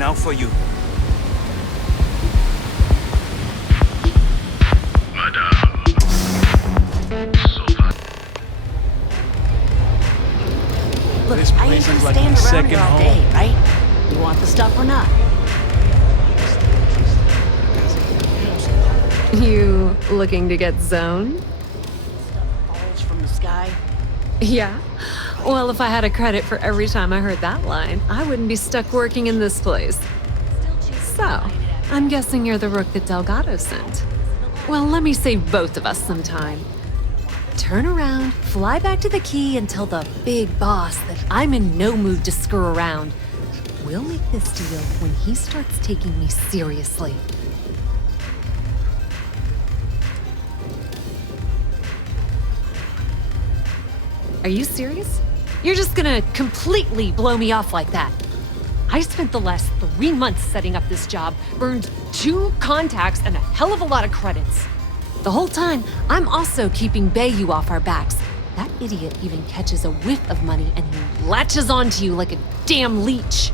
looking out for you. Look, This I place ain't is gonna like stand my around second here all home. day, right? You want the stuff or not? You looking to get zoned? Stuff falls from the sky. Yeah. Well, if I had a credit for every time I heard that line, I wouldn't be stuck working in this place. So, I'm guessing you're the rook that Delgado sent. Well, let me save both of us some time. Turn around, fly back to the key, and tell the big boss that I'm in no mood to screw around. We'll make this deal when he starts taking me seriously. Are you serious? You're just gonna completely blow me off like that? I spent the last 3 months setting up this job, burned 2 contacts and a hell of a lot of credits. The whole time, I'm also keeping Bayou off our backs. That idiot even catches a whiff of money and he latches onto you like a damn leech.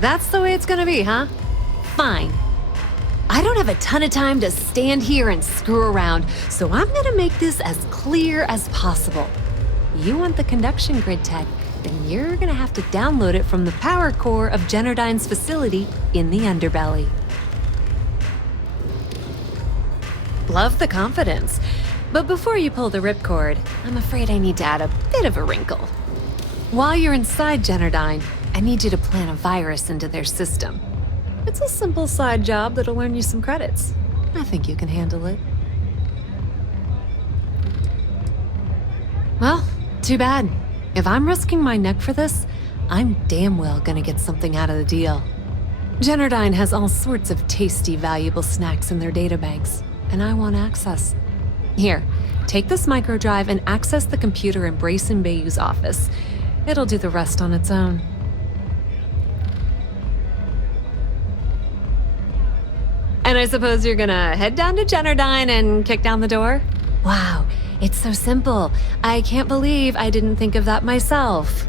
That's the way it's gonna be, huh? Fine. I don't have a ton of time to stand here and screw around, so I'm gonna make this as clear as possible. You want the conduction grid tech, then you're gonna have to download it from the power core of Generdyne's facility in the underbelly. Love the confidence, but before you pull the ripcord, I'm afraid I need to add a bit of a wrinkle. While you're inside Generdyne, I need you to plant a virus into their system. It's a simple side job that'll earn you some credits. I think you can handle it. Well, too bad. If I'm risking my neck for this, I'm damn well gonna get something out of the deal. Generdyne has all sorts of tasty, valuable snacks in their databanks, and I want access. Here, take this microdrive and access the computer in Brace and Bayou's office. It'll do the rest on its own. And I suppose you're gonna head down to Generdyne and kick down the door? Wow, it's so simple. I can't believe I didn't think of that myself.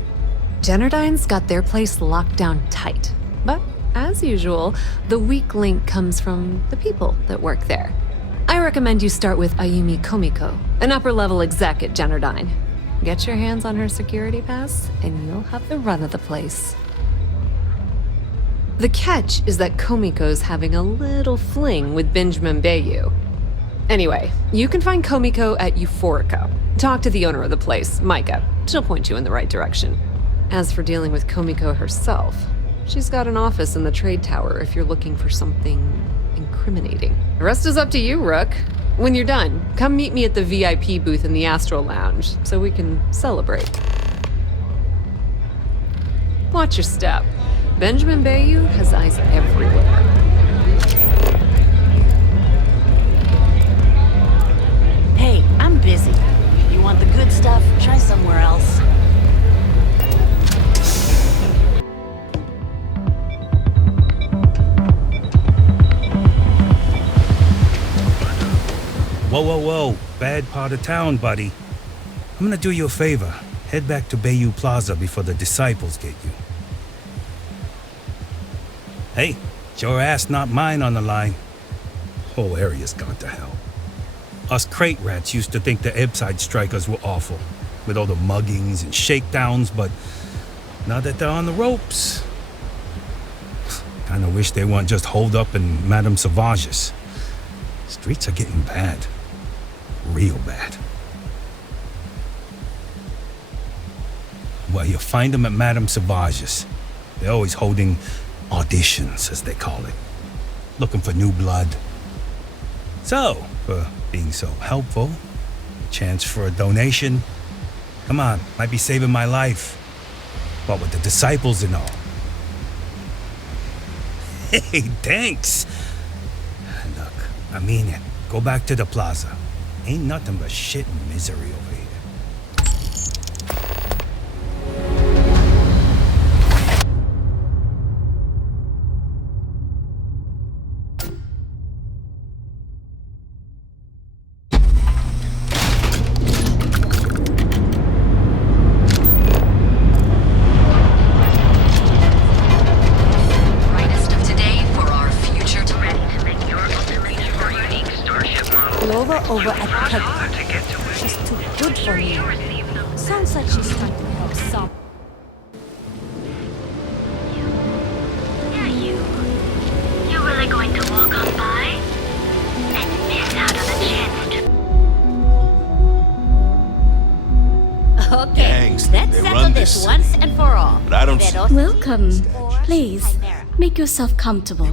Generdyne's got their place locked down tight. But, as usual, the weak link comes from the people that work there. I recommend you start with Ayumi Komiko, an upper-level exec at Generdyne. Get your hands on her security pass, and you'll have the run of the place. The catch is that Komiko's having a little fling with Benjamin Bayou. Anyway, you can find Komiko at Euphorica. Talk to the owner of the place, Micah. She'll point you in the right direction. As for dealing with Komiko herself, she's got an office in the trade tower if you're looking for something incriminating. The rest is up to you, Rook. When you're done, come meet me at the VIP booth in the Astral Lounge so we can celebrate. Watch your step. Benjamin Bayou has eyes everywhere. Hey, I'm busy. You want the good stuff? Try somewhere else. Whoa, whoa, whoa. Bad part of town, buddy. I'm gonna do you a favor. Head back to Bayou Plaza before the disciples get you. Hey, it's your ass, not mine on the line. Whole area's gone to hell. Us crate rats used to think the Ebbside strikers were awful, with all the muggings and shakedowns, but now that they're on the ropes, kinda wish they weren't just holed up in Madame Sauvage's. Streets are getting bad. Real bad. Well, you'll find them at Madame Sauvage's. They're always holding auditions, as they call it. Looking for new blood. So, for being so helpful, chance for a donation. Come on, might be saving my life. What with the disciples and all. Hey, thanks. Look, I mean it. Go back to the plaza. Ain't nothing but shit and misery over here. Clover over at Keg. She's too good for me. Sounds like she's trying to help some. Yeah, you really going to walk on by? And miss out on the chance to... Okay, Gangs, let's they settle run this this once and for all. But I don't see... Welcome. Please, make yourself comfortable.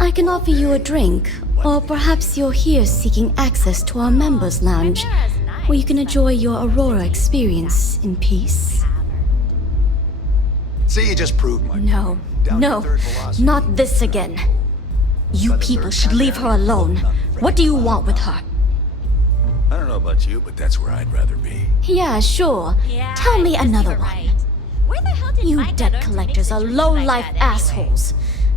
I can offer you a drink, or perhaps you're here seeking access to our members' lounge, where you can enjoy your Aurora experience in peace. See, you just proved my... No, no, not this again. You people should leave her alone. What do you want with her? I don't know about you, but that's where I'd rather be. Yeah, sure. Yeah, Tell me I guess another you're one. right. Where the hell did You find debt that collectors are situation low-life like that anyway? assholes.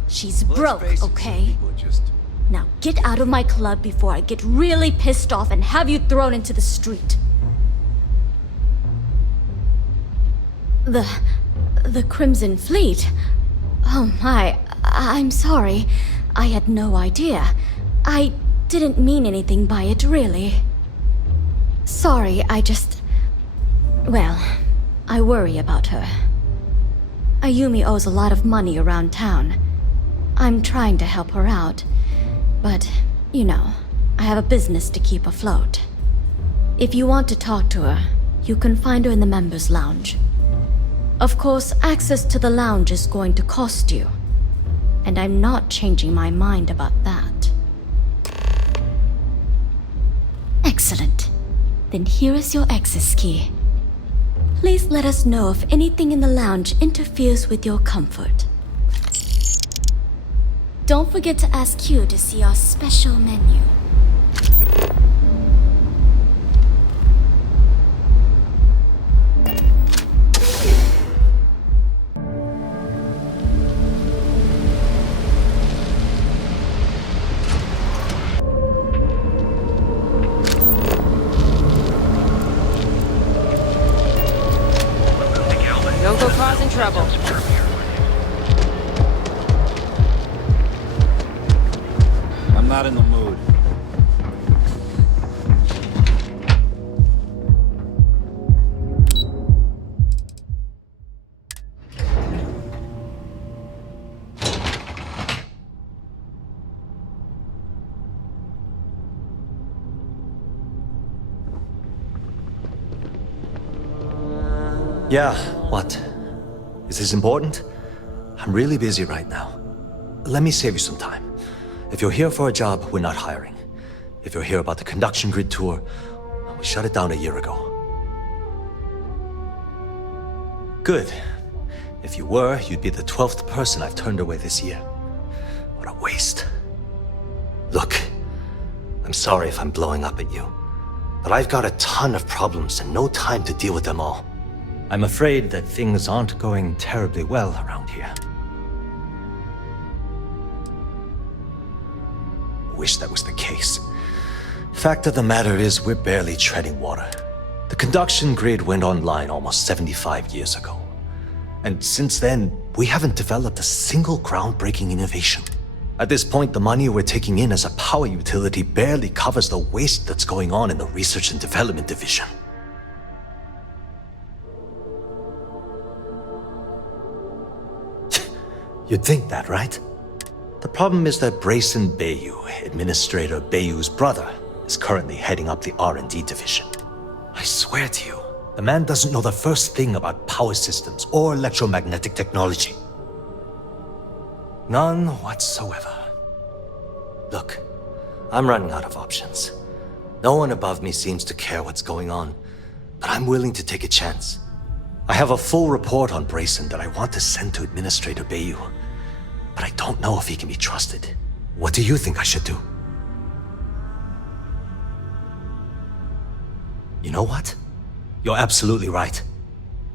She's broke, Let's face it, okay? people just... Now get out of my club before I get really pissed off and have you thrown into the street. The Crimson Fleet? Oh my, I'm sorry. I had no idea. I didn't mean anything by it, really. Sorry, well, I worry about her. Ayumi owes a lot of money around town. I'm trying to help her out. But, you know, I have a business to keep afloat. If you want to talk to her, you can find her in the members' lounge. Of course, access to the lounge is going to cost you. And I'm not changing my mind about that. Excellent. Then here is your access key. Please let us know if anything in the lounge interferes with your comfort. Don't forget to ask Q to see our special menu. Don't go causing trouble. I'm not in the mood. Yeah, what? Is this important? I'm really busy right now. Let me save you some time. If you're here for a job, we're not hiring. If you're here about the conduction grid tour, we shut it down a year ago. Good. If you were, you'd be the 12th person I've turned away this year. What a waste. Look, I'm sorry if I'm blowing up at you, but I've got a ton of problems and no time to deal with them all. I'm afraid that things aren't going terribly well around here. Wish that was the case. Fact of the matter is, we're barely treading water. The conduction grid went online almost 75 years ago. And since then, we haven't developed a single groundbreaking innovation. At this point, the money we're taking in as a power utility barely covers the waste that's going on in the research and development division. You'd think that, right? The problem is that Brayson Bayou, Administrator Bayou's brother, is currently heading up the R&D division. I swear to you, the man doesn't know the first thing about power systems or electromagnetic technology. None whatsoever. Look, I'm running out of options. No one above me seems to care what's going on, but I'm willing to take a chance. I have a full report on Brayson that I want to send to Administrator Bayou, but I don't know if he can be trusted. What do you think I should do? You know what? You're absolutely right.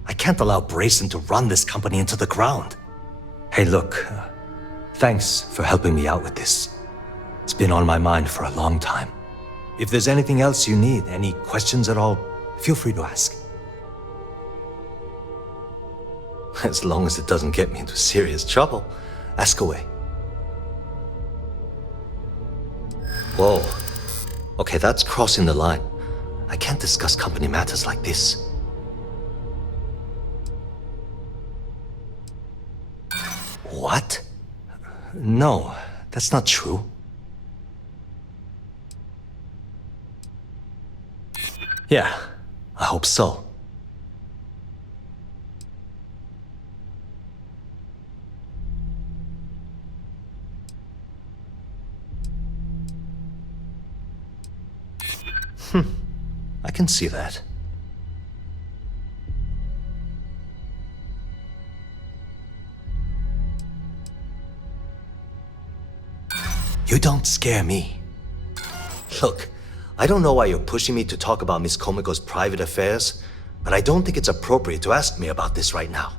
I can't allow Brayson to run this company into the ground. Hey, look, thanks for helping me out with this. It's been on my mind for a long time. If there's anything else you need, any questions at all, feel free to ask. As long as it doesn't get me into serious trouble, ask away. Whoa. Okay, that's crossing the line. I can't discuss company matters like this. What? No, that's not true. Yeah, I hope so. I can see that. You don't scare me. Look, I don't know why you're pushing me to talk about Miss Komiko's private affairs, but I don't think it's appropriate to ask me about this right now.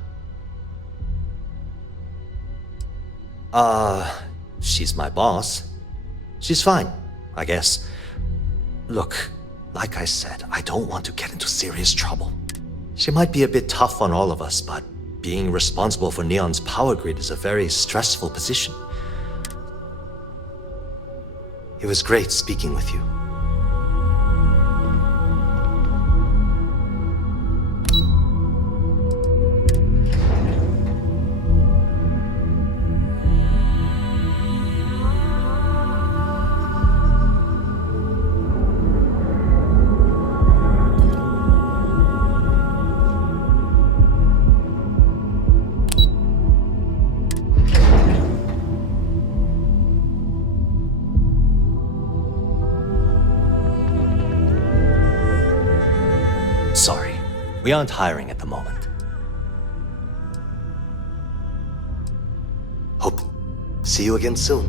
She's my boss. She's fine, I guess. Look, like I said, I don't want to get into serious trouble. She might be a bit tough on all of us, but being responsible for Neon's power grid is a very stressful position. It was great speaking with you. Sorry, we aren't hiring at the moment. Hope see you again soon.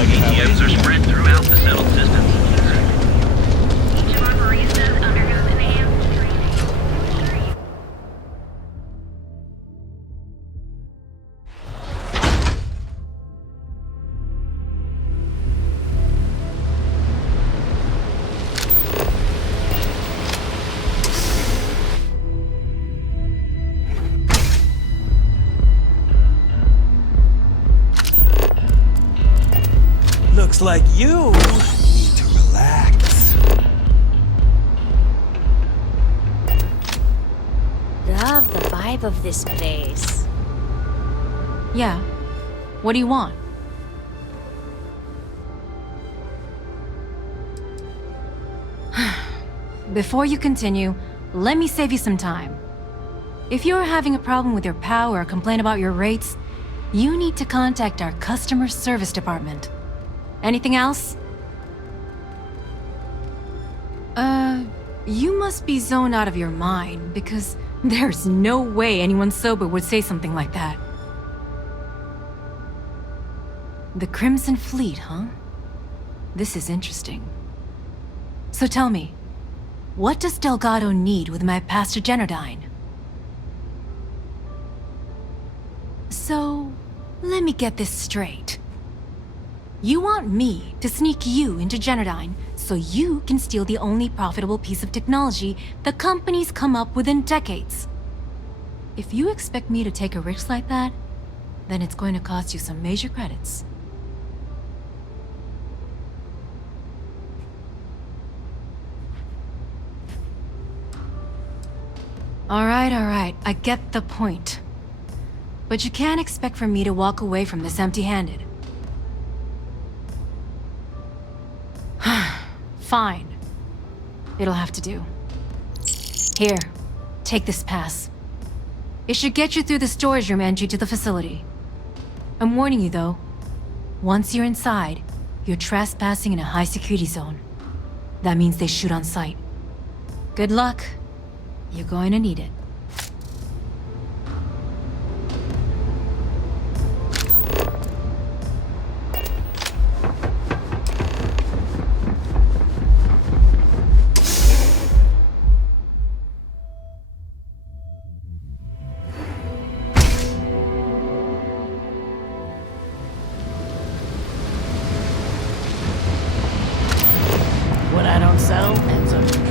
ATMs are spread throughout the settled system. Each of our baristas undergoes enhanced training. Looks like you need to relax. Love the vibe of this place. Yeah. What do you want? Before you continue, let me save you some time. If you're having a problem with your POW or complain about your rates, you need to contact our customer service department. Anything else? You must be zoned out of your mind, because there's no way anyone sober would say something like that. The Crimson Fleet, huh? This is interesting. So tell me, what does Delgado need with my Pastor Genodyne? So, let me get this straight. You want me to sneak you into Genodyne so you can steal the only profitable piece of technology the company's come up with in decades. If you expect me to take a risk like that, then it's going to cost you some major credits. All right, I get the point. But you can't expect for me to walk away from this empty-handed. Fine. It'll have to do. Here, take this pass. It should get you through the storage room entry to the facility. I'm warning you though, once you're inside, you're trespassing in a high-security zone. That means they shoot on sight. Good luck. You're going to need it. Ground cell ends up control.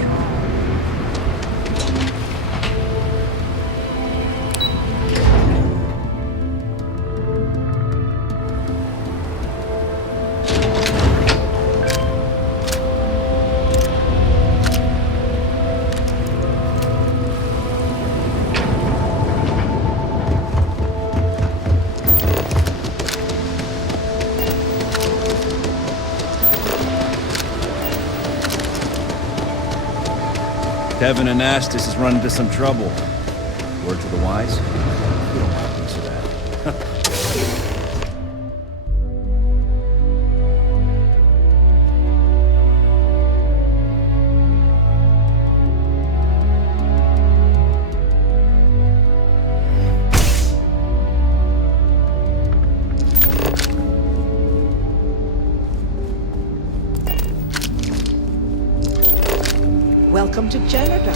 Kevin Anastas has run into some trouble. Word to the wise? You don't want a piece of that. Welcome to Canada.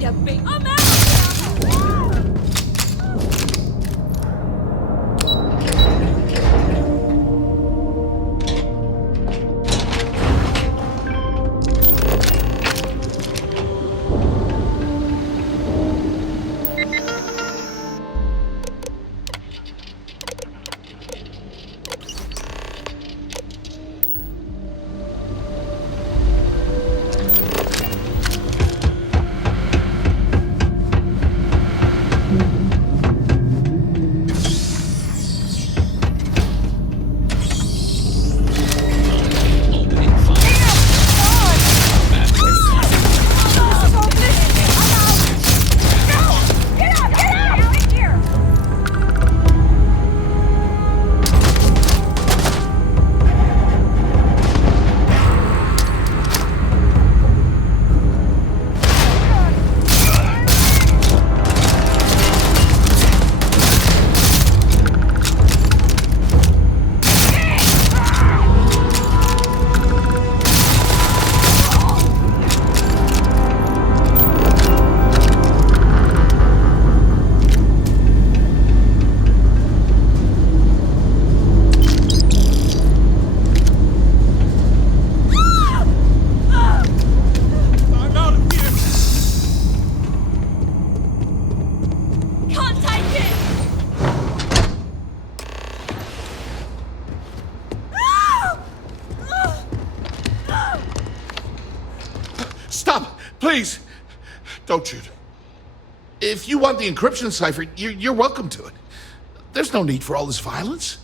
Wait a bit. I'm out here. Stop! Please! Don't shoot. If you want the encryption cipher, you're welcome to it. There's no need for all this violence.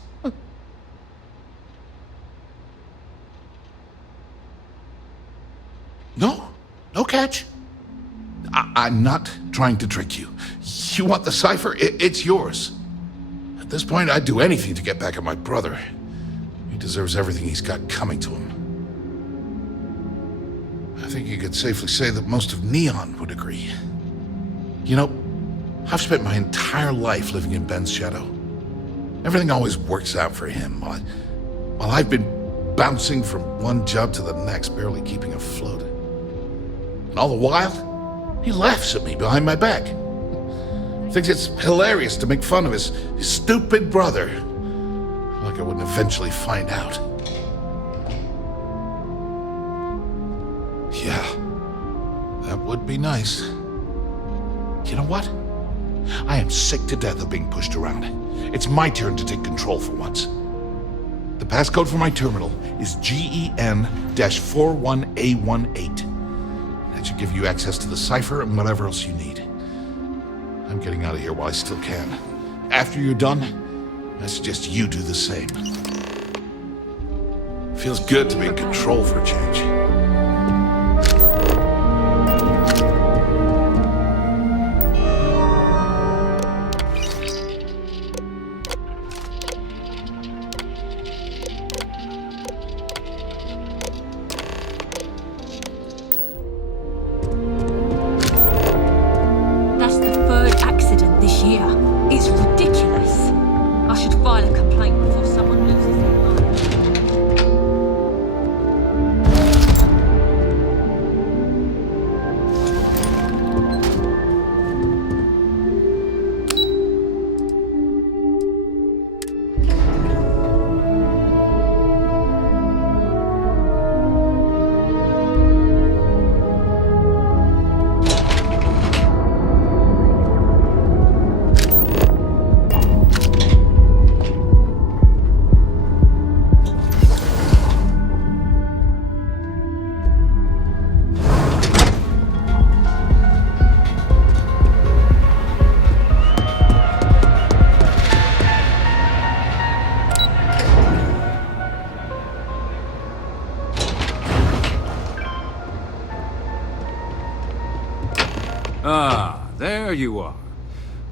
No? No catch? I'm not trying to trick you. You want the cipher? It's yours. At this point, I'd do anything to get back at my brother. He deserves everything he's got coming to him. I think you could safely say that most of Neon would agree. You know, I've spent my entire life living in Ben's shadow. Everything always works out for him, while I've been bouncing from one job to the next, barely keeping afloat. And all the while, he laughs at me behind my back. Thinks it's hilarious to make fun of his stupid brother. Like I wouldn't eventually find out. Yeah, that would be nice. You know what? I am sick to death of being pushed around. It's my turn to take control for once. The passcode for my terminal is GEN-41A18. That should give you access to the cipher and whatever else you need. I'm getting out of here while I still can. After you're done, I suggest you do the same. Feels good to be in control for a change. Ah, there you are.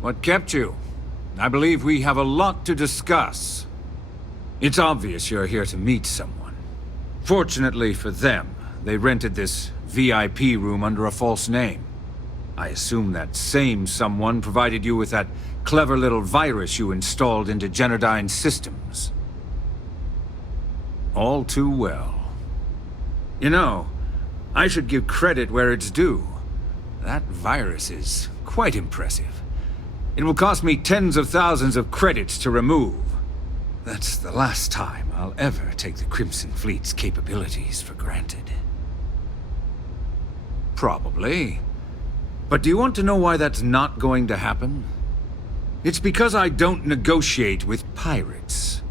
What kept you? I believe we have a lot to discuss. It's obvious you're here to meet someone. Fortunately for them, they rented this VIP room under a false name. I assume that same someone provided you with that clever little virus you installed into Generdyne's systems. All too well. You know, I should give credit where it's due. That virus is quite impressive. It will cost me tens of thousands of credits to remove. That's the last time I'll ever take the Crimson Fleet's capabilities for granted. Probably. But do you want to know why that's not going to happen? It's because I don't negotiate with pirates.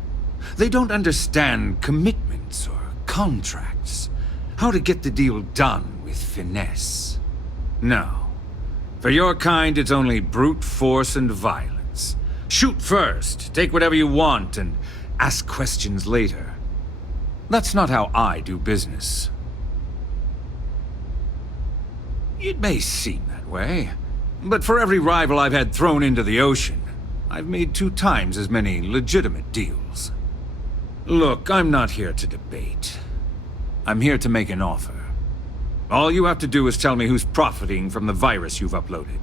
They don't understand commitments or contracts. How to get the deal done with finesse. No. For your kind, it's only brute force and violence. Shoot first, take whatever you want, and ask questions later. That's not how I do business. It may seem that way, but for every rival I've had thrown into the ocean, I've made 2 times as many legitimate deals. Look, I'm not here to debate. I'm here to make an offer. All you have to do is tell me who's profiting from the virus you've uploaded.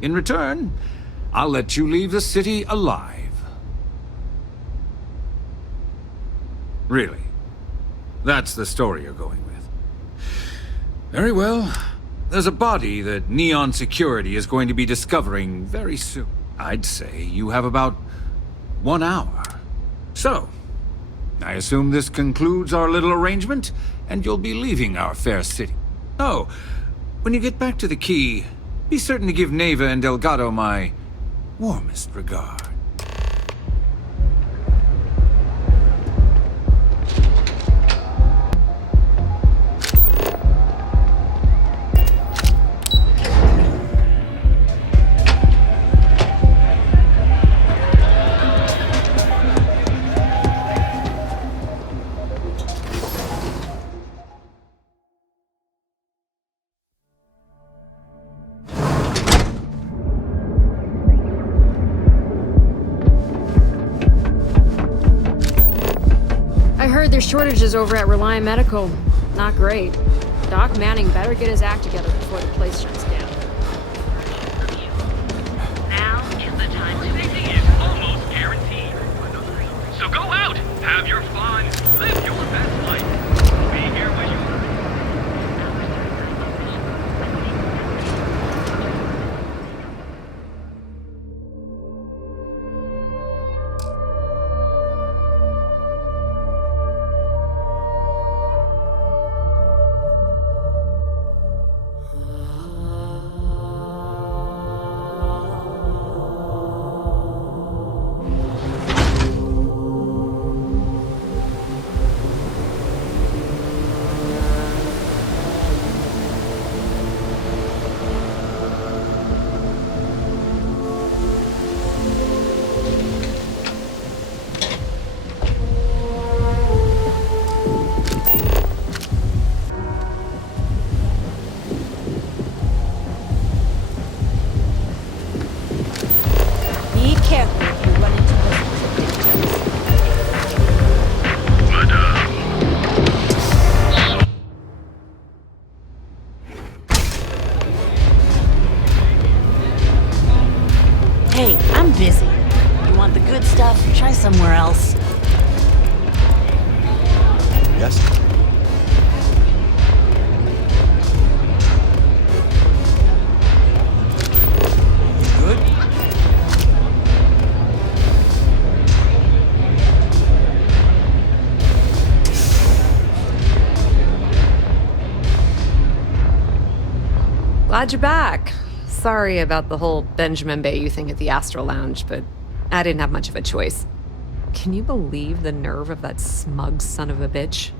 In return, I'll let you leave the city alive. Really? That's the story you're going with. Very well. There's a body that Neon Security is going to be discovering very soon. I'd say you have about 1 hour. So, I assume this concludes our little arrangement, and you'll be leaving our fair city. Oh, when you get back to the key, be certain to give Neva and Delgado my warmest regard. There's shortages over at Reliant Medical. Not great. Doc Manning better get his act together before the place shuts down. Now is the time to busy is almost guaranteed. So go out, have your fun, live your best life. Be here when you somewhere else. Yes? Good? Glad you're back. Sorry about the whole Benjamin Bayou thing at the Astral Lounge, but I didn't have much of a choice. Can you believe the nerve of that smug son of a bitch?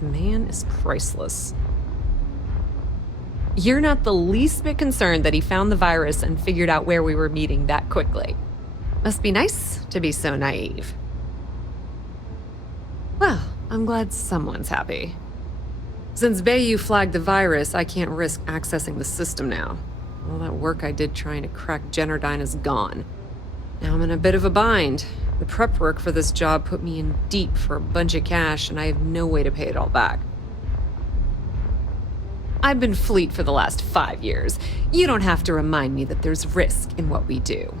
The man is priceless. You're not the least bit concerned that he found the virus and figured out where we were meeting that quickly. Must be nice to be so naive. Well, I'm glad someone's happy. Since Bayou flagged the virus, I can't risk accessing the system now. All that work I did trying to crack Jennerdyne is gone. Now I'm in a bit of a bind. The prep work for this job put me in deep for a bunch of cash, and I have no way to pay it all back. I've been fleet for the last 5 years. You don't have to remind me that there's risk in what we do.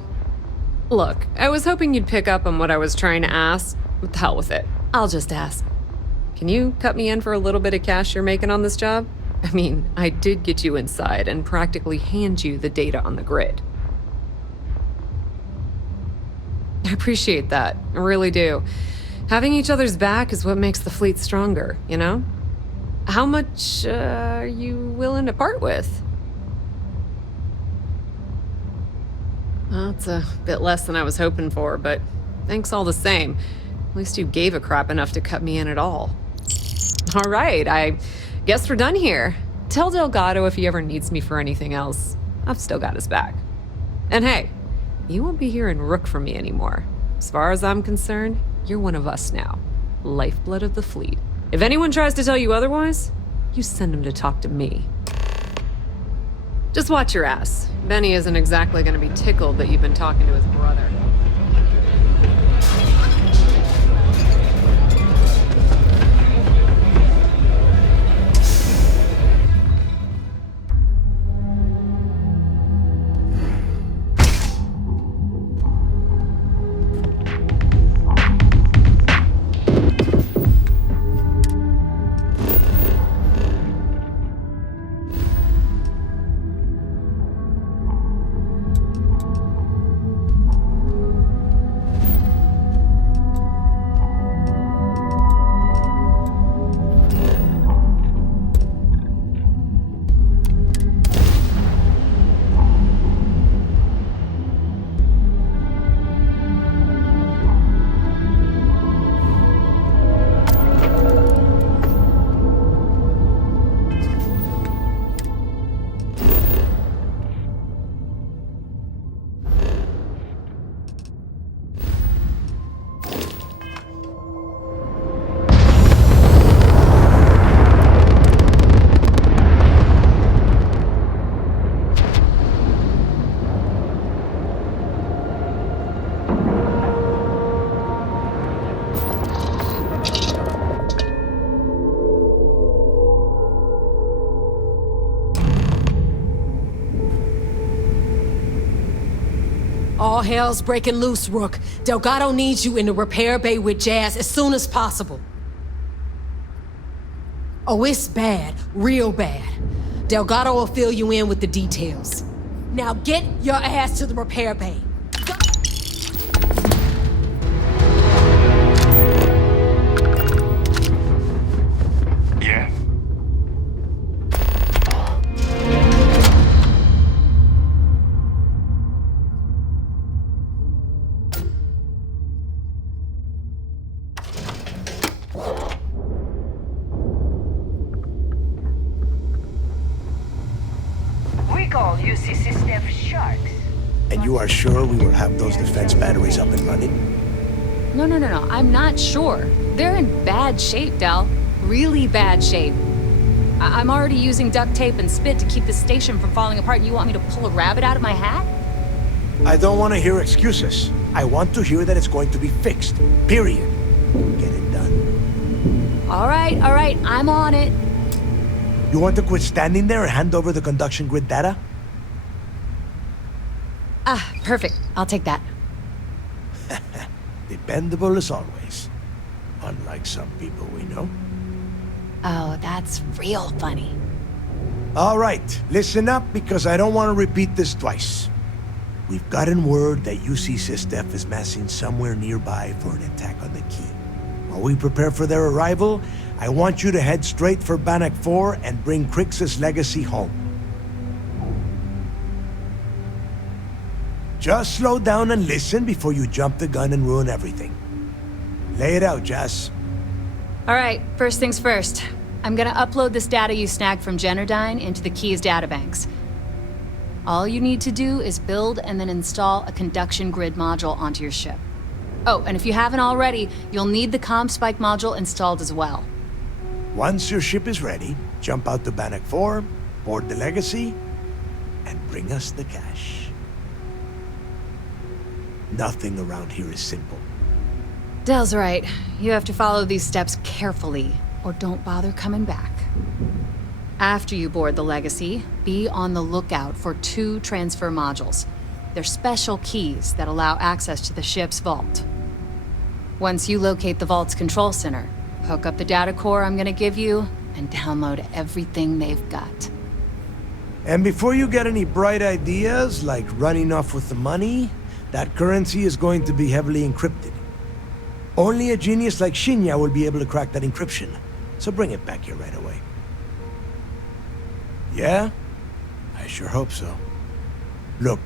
Look, I was hoping you'd pick up on what I was trying to ask, but the hell with it. I'll just ask. Can you cut me in for a little bit of cash you're making on this job? I mean, I did get you inside and practically hand you the data on the grid. I appreciate that. I really do. Having each other's back is what makes the fleet stronger, you know? How much are you willing to part with? Well, it's a bit less than I was hoping for, but thanks all the same. At least you gave a crap enough to cut me in at all. All right, I guess we're done here. Tell Delgado if he ever needs me for anything else. I've still got his back. And hey, you won't be hearing Rook from me anymore. As far as I'm concerned, you're one of us now. Lifeblood of the fleet. If anyone tries to tell you otherwise, you send them to talk to me. Just watch your ass. Benny isn't exactly gonna be tickled that you've been talking to his brother. All hell's breaking loose, Rook. Delgado needs you in the repair bay with Jazz as soon as possible. Oh, it's bad. Real bad. Delgado will fill you in with the details. Now get your ass to the repair bay. Yeah? UC system sharks. And you are sure we will have those defense batteries up and running? No. I'm not sure. They're in bad shape, Del. Really bad shape. I'm already using duct tape and spit to keep the station from falling apart. You want me to pull a rabbit out of my hat? I don't want to hear excuses. I want to hear that it's going to be fixed. Period. Get it done. All right. I'm on it. You want to quit standing there and hand over the conduction grid data? Ah, perfect. I'll take that. Dependable as always. Unlike some people we know. Oh, that's real funny. All right, listen up because I don't want to repeat this twice. We've gotten word that UC SysDef is massing somewhere nearby for an attack on the key. While we prepare for their arrival, I want you to head straight for Bannock 4 and bring Crix's legacy home. Just slow down and listen before you jump the gun and ruin everything. Lay it out, Jess. All right, first things first. I'm gonna upload this data you snagged from Generdyne into the Key's databanks. All you need to do is build and then install a conduction grid module onto your ship. Oh, and if you haven't already, you'll need the comm spike module installed as well. Once your ship is ready, jump out to Bannock 4, board the legacy, and bring us the cash. Nothing around here is simple. Del's right. You have to follow these steps carefully, or don't bother coming back. After you board the Legacy, be on the lookout for 2 transfer modules. They're special keys that allow access to the ship's vault. Once you locate the vault's control center, hook up the data core I'm gonna give you, and download everything they've got. And before you get any bright ideas, like running off with the money, that currency is going to be heavily encrypted. Only a genius like Shinya will be able to crack that encryption, so bring it back here right away. Yeah? I sure hope so. Look,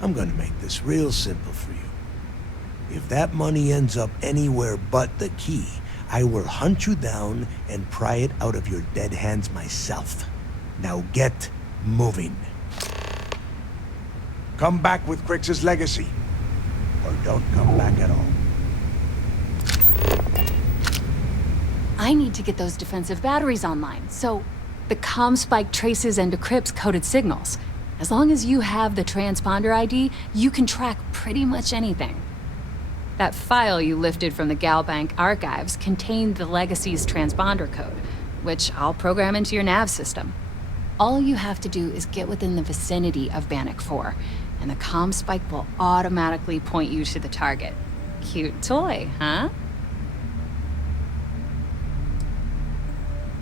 I'm gonna make this real simple for you. If that money ends up anywhere but the key, I will hunt you down and pry it out of your dead hands myself. Now get moving. Come back with Crix's legacy, or don't come back at all. I need to get those defensive batteries online, so the comm spike traces and decrypts coded signals. As long as you have the transponder ID, you can track pretty much anything. That file you lifted from the Galbank archives contained the Legacy's transponder code, which I'll program into your nav system. All you have to do is get within the vicinity of Bannock 4, and the comm spike will automatically point you to the target. Cute toy, huh?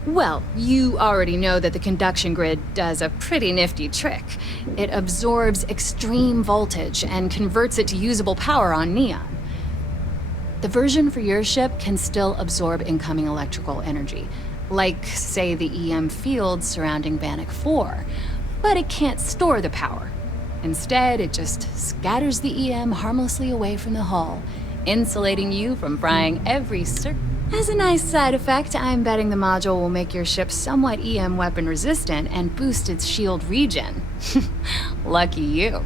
Well, you already know that the conduction grid does a pretty nifty trick. It absorbs extreme voltage and converts it to usable power on Neon. The version for your ship can still absorb incoming electrical energy, like, say, the EM field surrounding Bannock 4, but it can't store the power. Instead, it just scatters the EM harmlessly away from the hull, insulating you from frying every As a nice side effect, I'm betting the module will make your ship somewhat EM weapon resistant and boost its shield regen. Lucky you.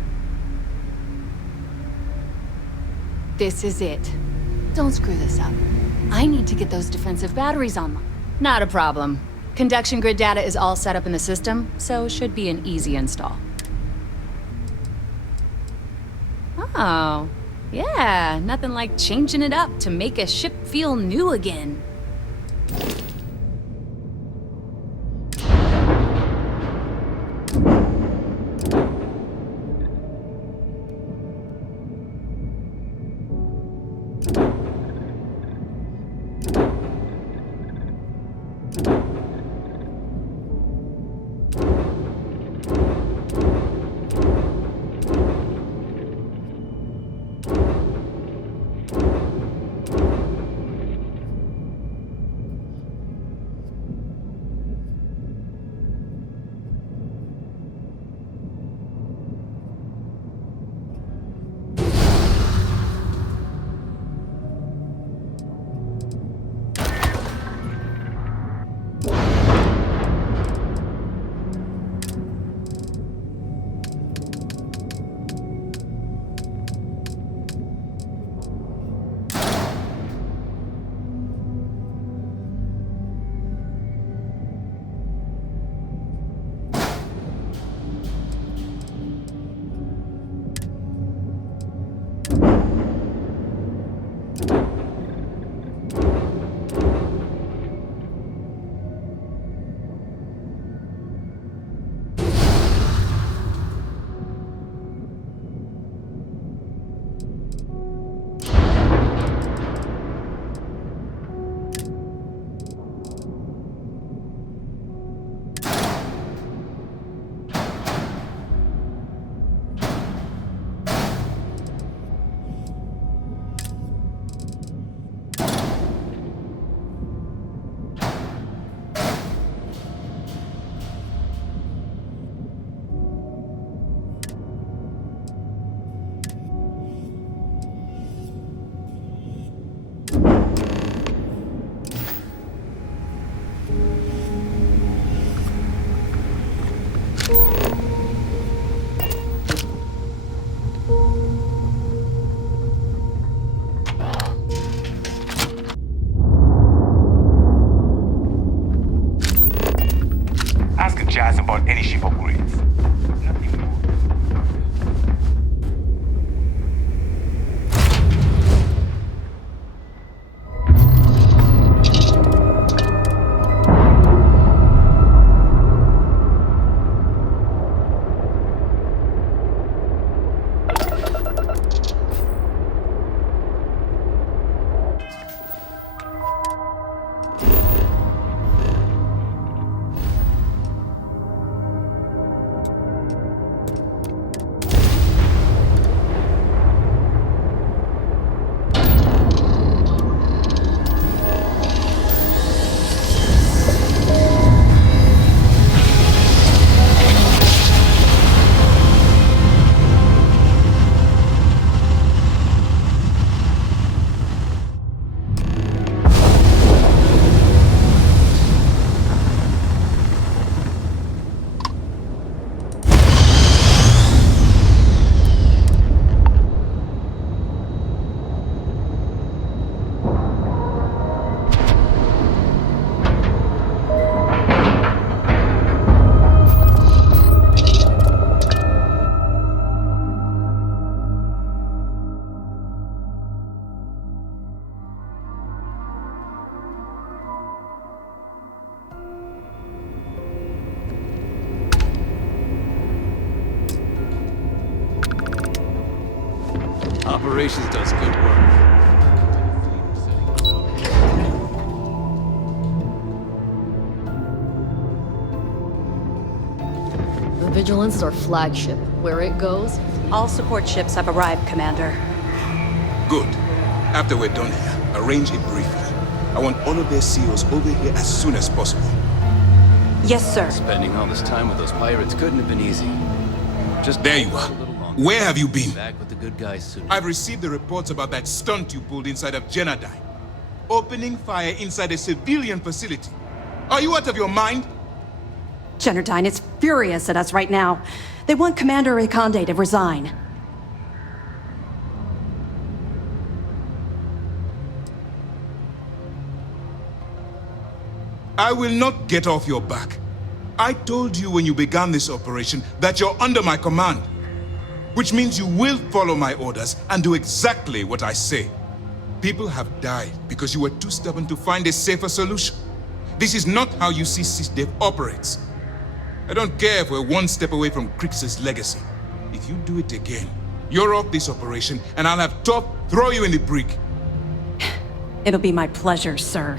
This is it. Don't screw this up. I need to get those defensive batteries online. Not a problem. Conduction grid data is all set up in the system, so it should be an easy install. Oh. Yeah, nothing like changing it up to make a ship feel new again. Jazz about any ship upgrades. Nothing more. Operations does good work. The Vigilance is our flagship. Where it goes, All support ships have arrived, Commander. Good. After we're done here, arrange a briefing. I want all of their CEOs over here as soon as possible. Yes, sir. Spending all this time with those pirates couldn't have been easy. Just there you are. Where have you been? Back with the good guys soon. I've received the reports about that stunt you pulled inside of Genadine. Opening fire inside a civilian facility. Are you out of your mind? Genardine is furious at us right now. They want Commander Reconde to resign. I will not get off your back. I told you when you began this operation that you're under my command. Which means you will follow my orders and do exactly what I say. People have died because you were too stubborn to find a safer solution. This is not how UC SysDev operates. I don't care if we're one step away from Crix's legacy. If you do it again, you're off this operation and I'll have Top throw you in the brig. It'll be my pleasure, sir.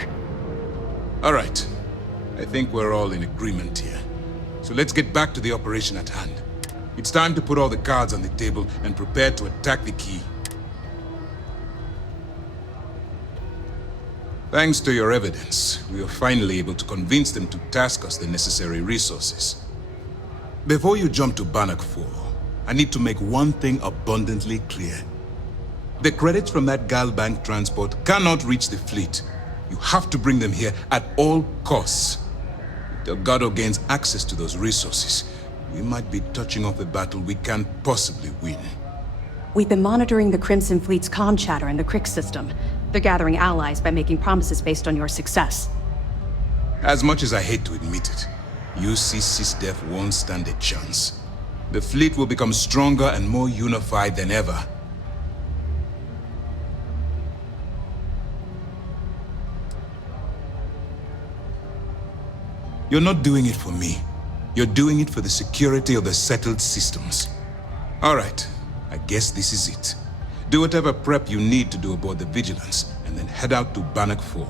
All right. I think we're all in agreement here. So let's get back to the operation at hand. It's time to put all the cards on the table and prepare to attack the key. Thanks to your evidence, we were finally able to convince them to task us the necessary resources. Before you jump to Bannock 4, I need to make one thing abundantly clear. The credits from that Galbank transport cannot reach the fleet. You have to bring them here at all costs. If Delgado gains access to those resources, we might be touching off a battle we can't possibly win. We've been monitoring the Crimson Fleet's comm chatter in the Crix system. They're gathering allies by making promises based on your success. As much as I hate to admit it, UC SysDev won't stand a chance. The fleet will become stronger and more unified than ever. You're not doing it for me. You're doing it for the security of the settled systems. All right, I guess this is it. Do whatever prep you need to do aboard the Vigilance, and then head out to Bannock 4.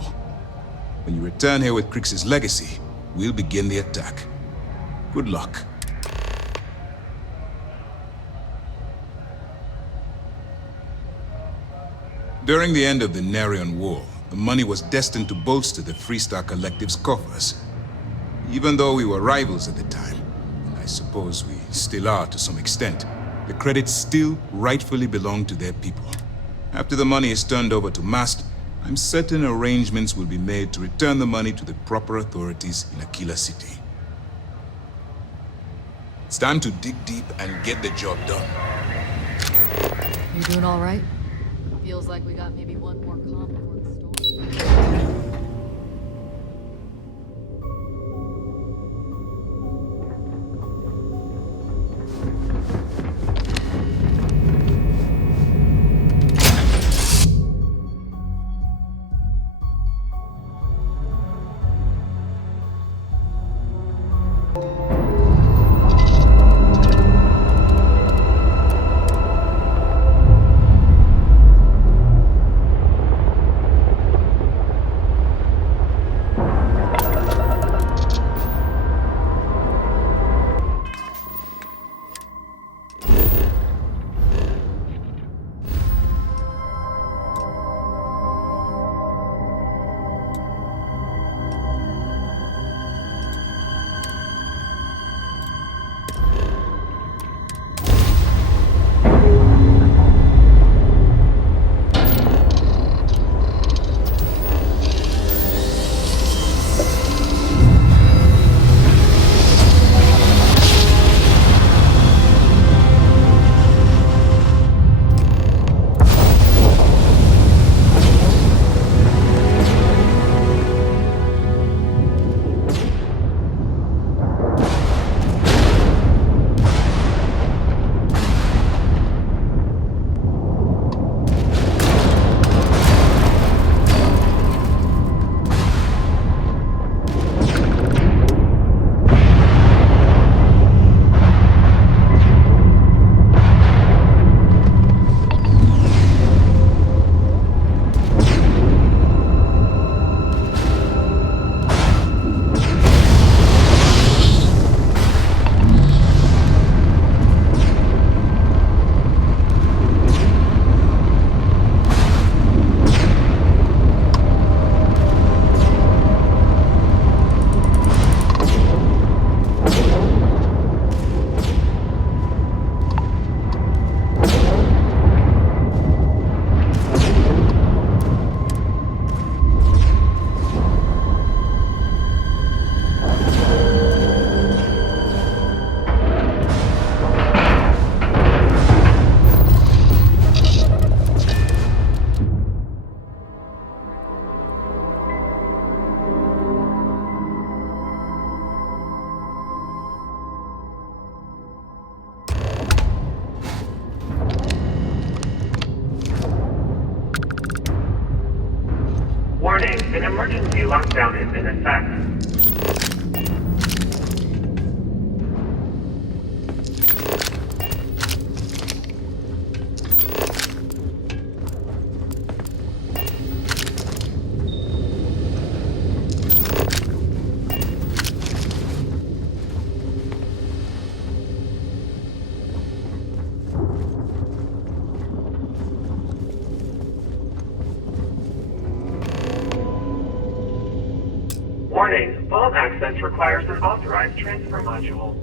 When you return here with Crix's legacy, we'll begin the attack. Good luck. During the end of the Narion War, the money was destined to bolster the Freestar Collective's coffers. Even though we were rivals at the time, and I suppose we still are to some extent, the credits still rightfully belong to their people. After the money is turned over to Mast, I'm certain arrangements will be made to return the money to the proper authorities in Aquila City. It's time to dig deep and get the job done. You doing all right? Feels like we got maybe one more comp before the storm. emergency lockdown is in effect. Warning, vault access requires an authorized transfer module.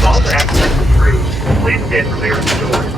Vault access approved. Please stand clear of the doors.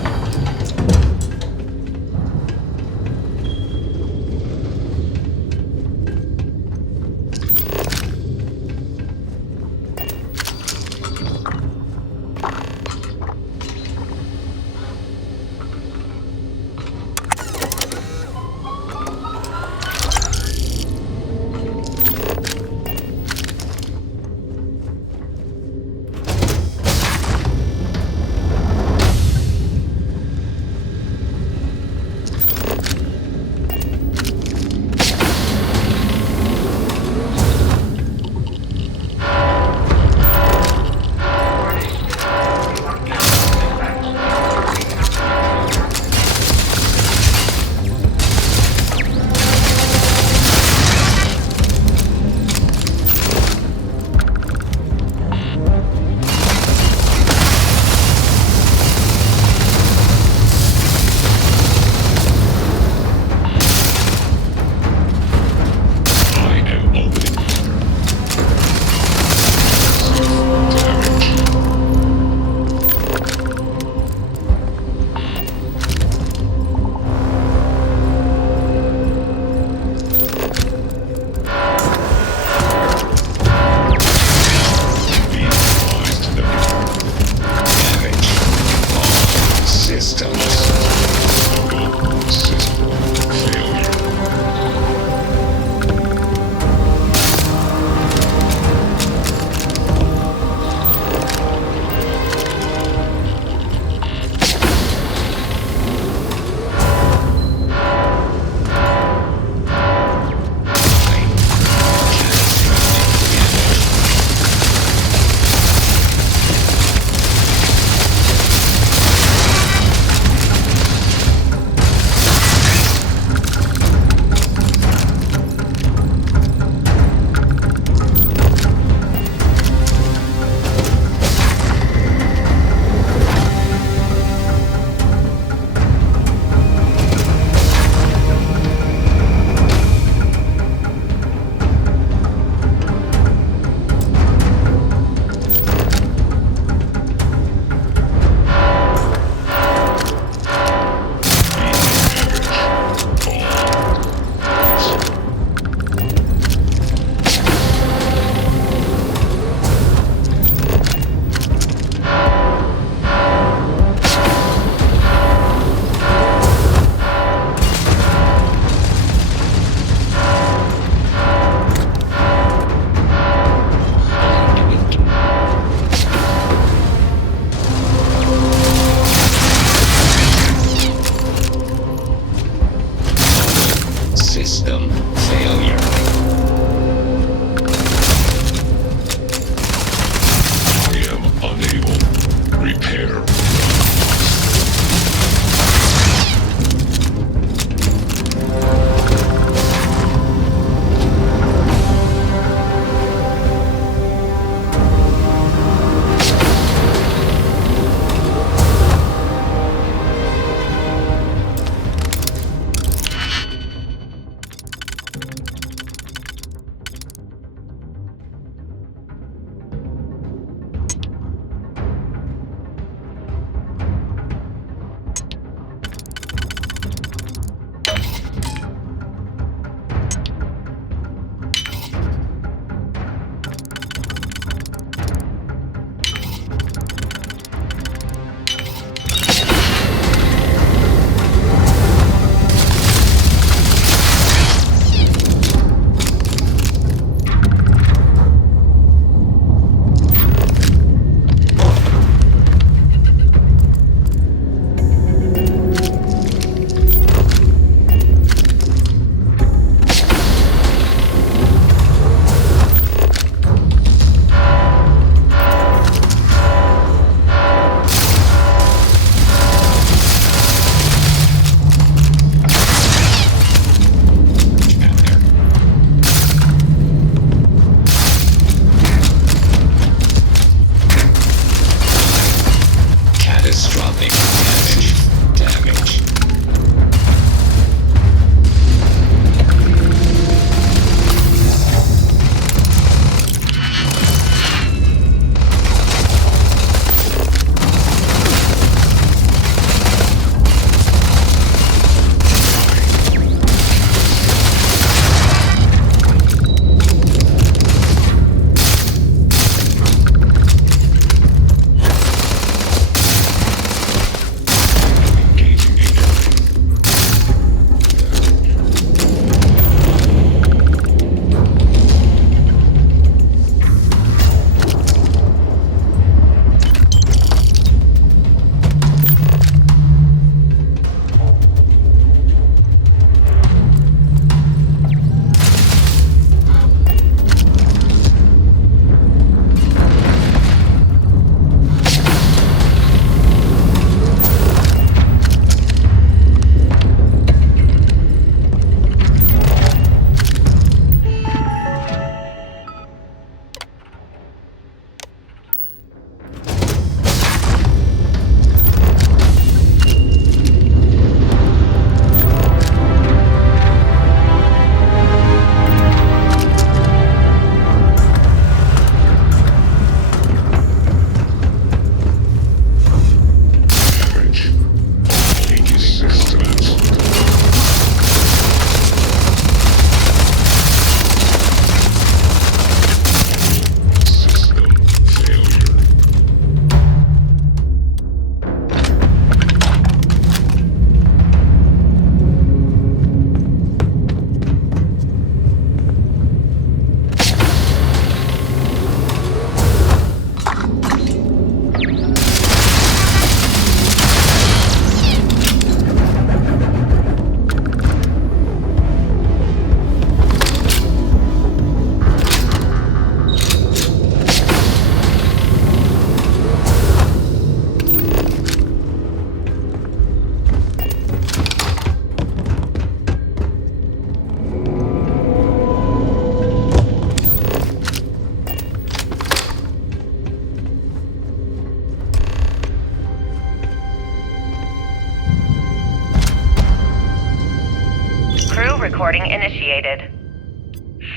recording initiated.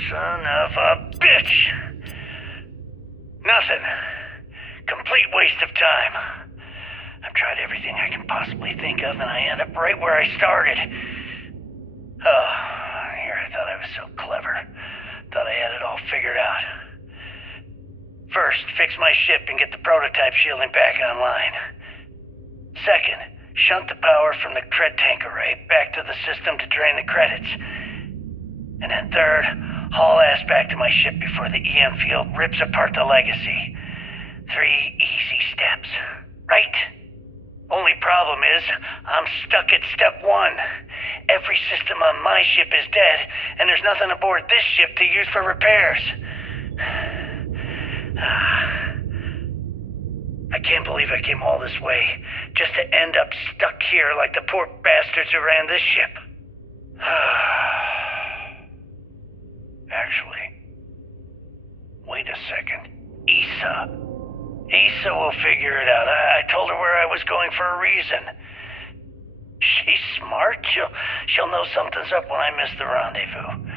Son of a bitch! Nothing. Complete waste of time. I've tried everything I can possibly think of, and I end up right where I started. Oh, here I thought I was so clever. Thought I had it all figured out. First, fix my ship and get the prototype shielding back online. Second, shunt the power from the cred tank array back to the system to drain the credits. And then third, haul ass back to my ship before the EM field rips apart the legacy. 3 easy steps, right? Only problem is, I'm stuck at step 1. Every system on my ship is dead, and there's nothing aboard this ship to use for repairs. I can't believe I came all this way, just to end up stuck here like the poor bastards who ran this ship. Actually, wait a second. Issa will figure it out. I told her where I was going for a reason. She's smart. She'll know something's up when I miss the rendezvous.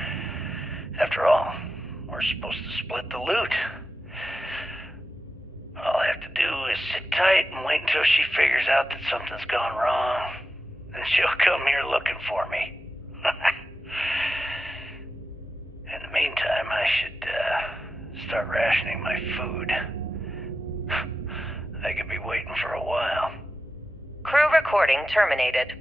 After all, we're supposed to split the loot. All I have to do is sit tight and wait until she figures out that something's gone wrong. Then she'll come here looking for me. In the meantime, I should start rationing my food. I could be waiting for a while. Crew recording terminated.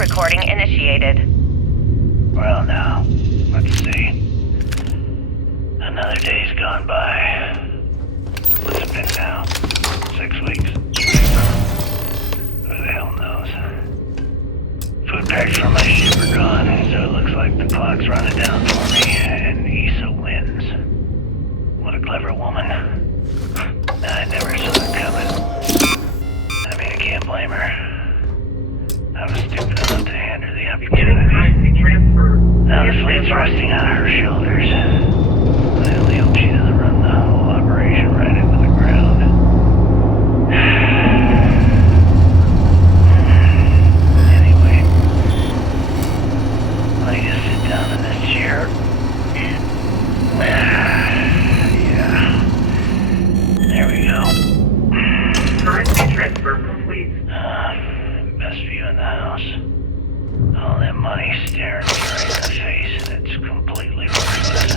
Recording initiated. Well now, let's see. Another day's gone by. What's it been now? 6 weeks? Who the hell knows? Food packs from my ship are gone, so it looks like the clock's running down for me, and Issa wins. What a clever woman. I never saw it coming. I mean, I can't blame her. I was stupid enough to hand her the opportunity. Now the fleet's resting on her shoulders. I only hope she doesn't run the whole operation right into the ground. Anyway, let me just sit down in this chair. Yeah. There we go. Currency transfer complete. Best view in the house. All that money staring me right in the face, and it's completely worthless.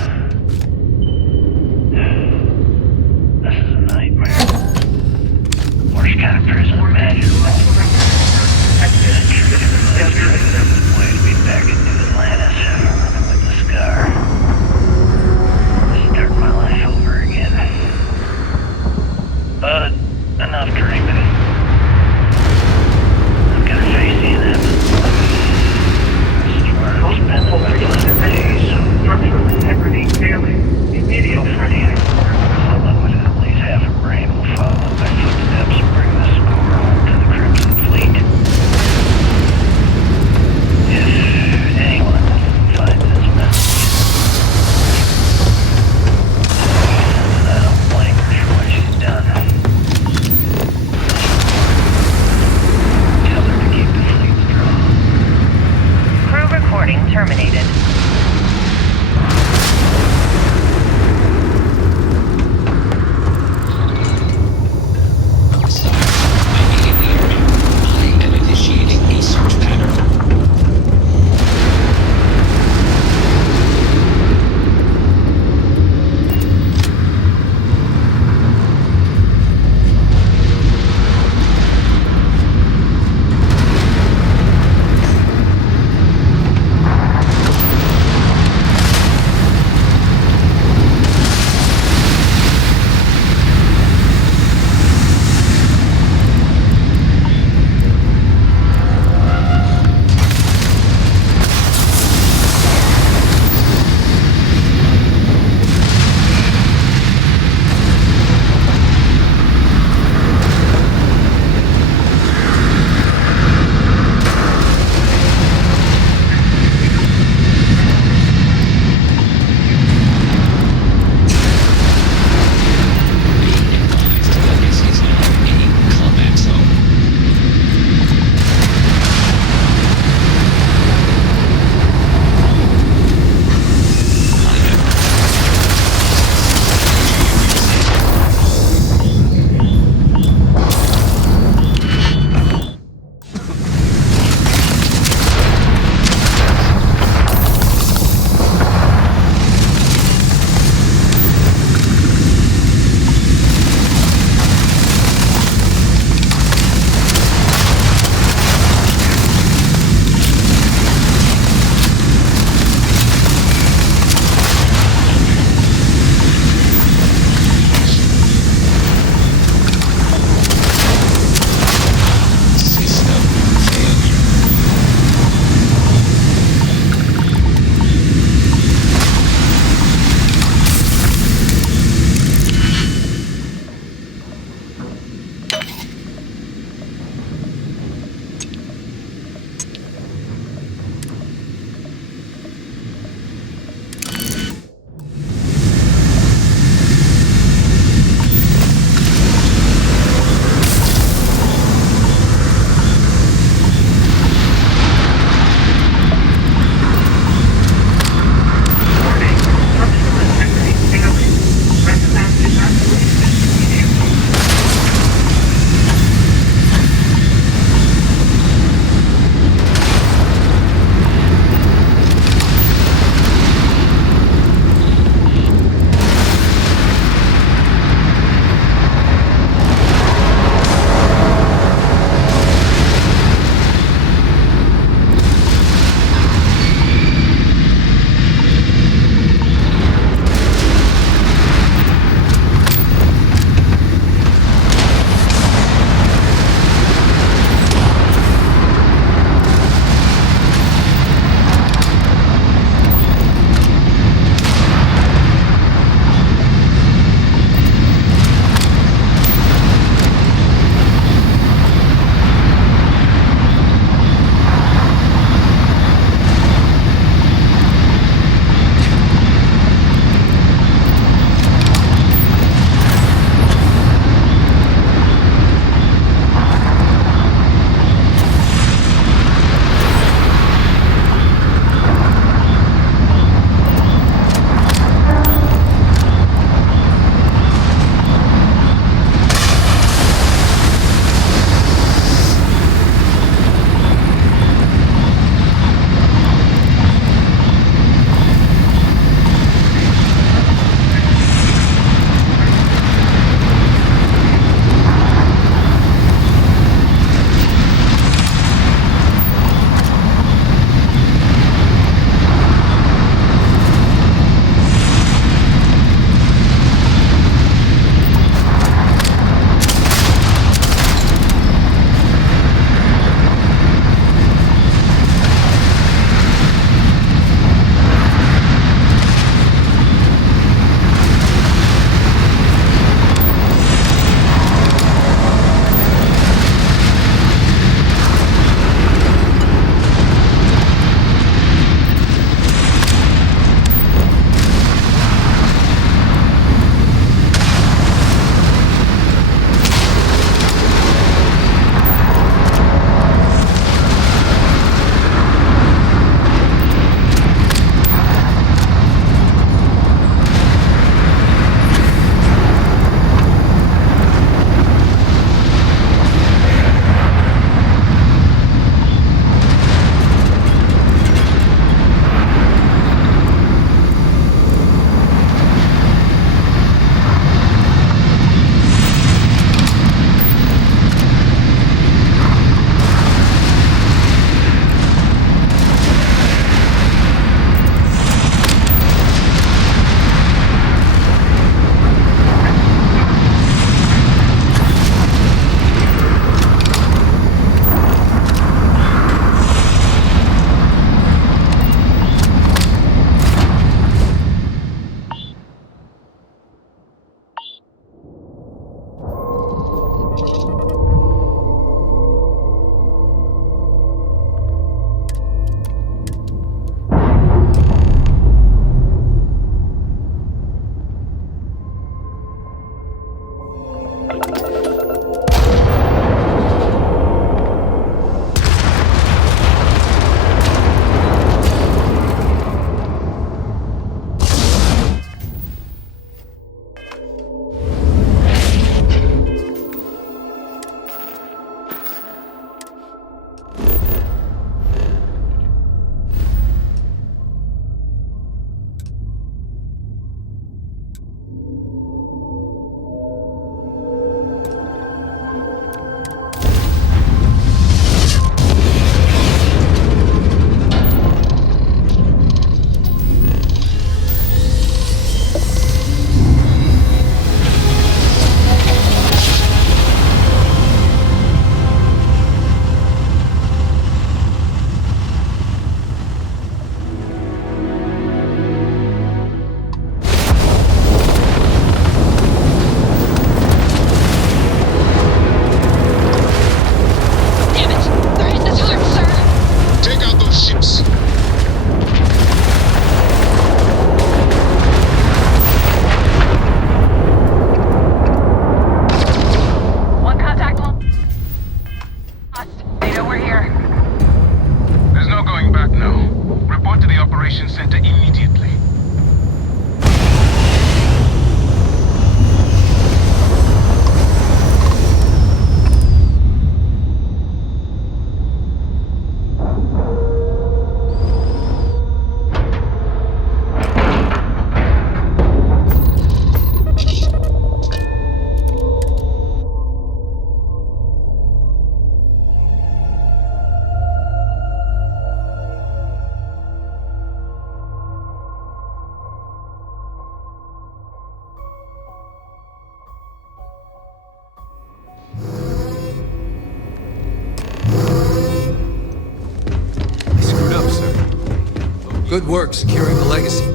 Good work securing the legacy.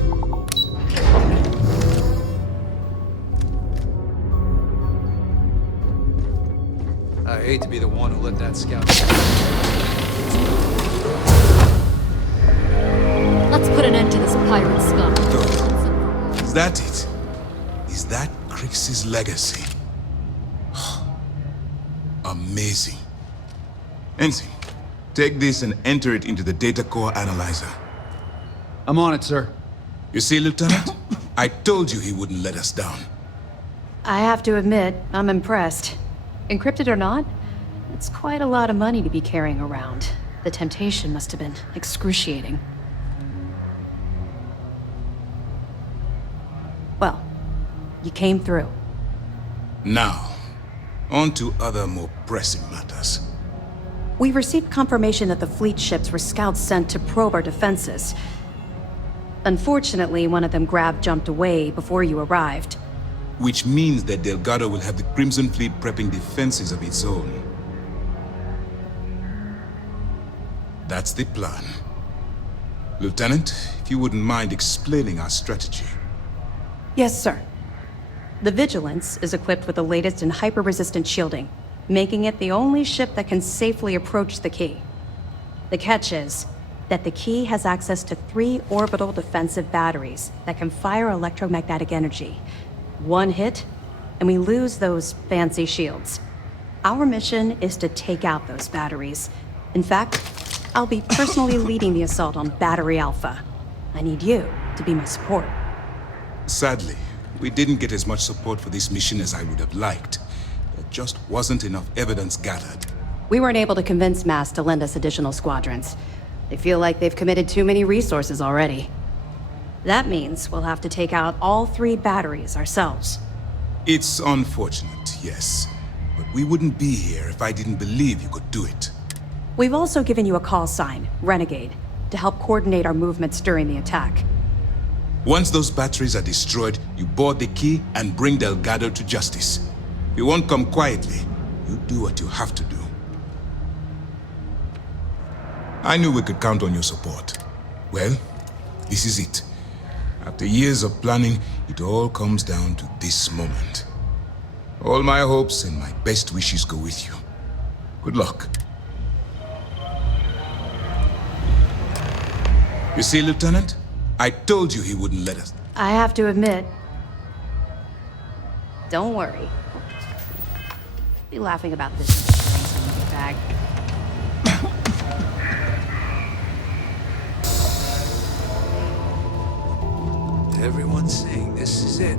I hate to be the one who let that scout. Let's put an end to this pirate scum. Good. Is that it? Is that Crix's legacy? Amazing. Ensign, take this and enter it into the data core analyzer. I'm on it, sir. You see, Lieutenant? I told you he wouldn't let us down. I have to admit, I'm impressed. Encrypted or not, it's quite a lot of money to be carrying around. The temptation must have been excruciating. Well, you came through. Now, on to other more pressing matters. We received confirmation that the fleet ships were scouts sent to probe our defenses. Unfortunately, one of them jumped away before you arrived. Which means that Delgado will have the Crimson Fleet prepping defenses of its own. That's the plan. Lieutenant, if you wouldn't mind explaining our strategy. Yes, sir. The Vigilance is equipped with the latest in hyper-resistant shielding, making it the only ship that can safely approach the key. The catch is that the key has access to 3 orbital defensive batteries that can fire electromagnetic energy. One hit, and we lose those fancy shields. Our mission is to take out those batteries. In fact, I'll be personally leading the assault on Battery Alpha. I need you to be my support. Sadly, we didn't get as much support for this mission as I would have liked. There just wasn't enough evidence gathered. We weren't able to convince MAS to lend us additional squadrons. They feel like they've committed too many resources already. That means we'll have to take out all 3 batteries ourselves. It's unfortunate, yes. But we wouldn't be here if I didn't believe you could do it. We've also given you a call sign, Renegade, to help coordinate our movements during the attack. Once those batteries are destroyed, you board the key and bring Delgado to justice. If you won't come quietly, you do what you have to do. I knew we could count on your support. Well, this is it. After years of planning, it all comes down to this moment. All my hopes and my best wishes go with you. Good luck. You see, Lieutenant? I told you he wouldn't let us. I have to admit... Don't worry. Be laughing about this bag. Everyone's saying this is it.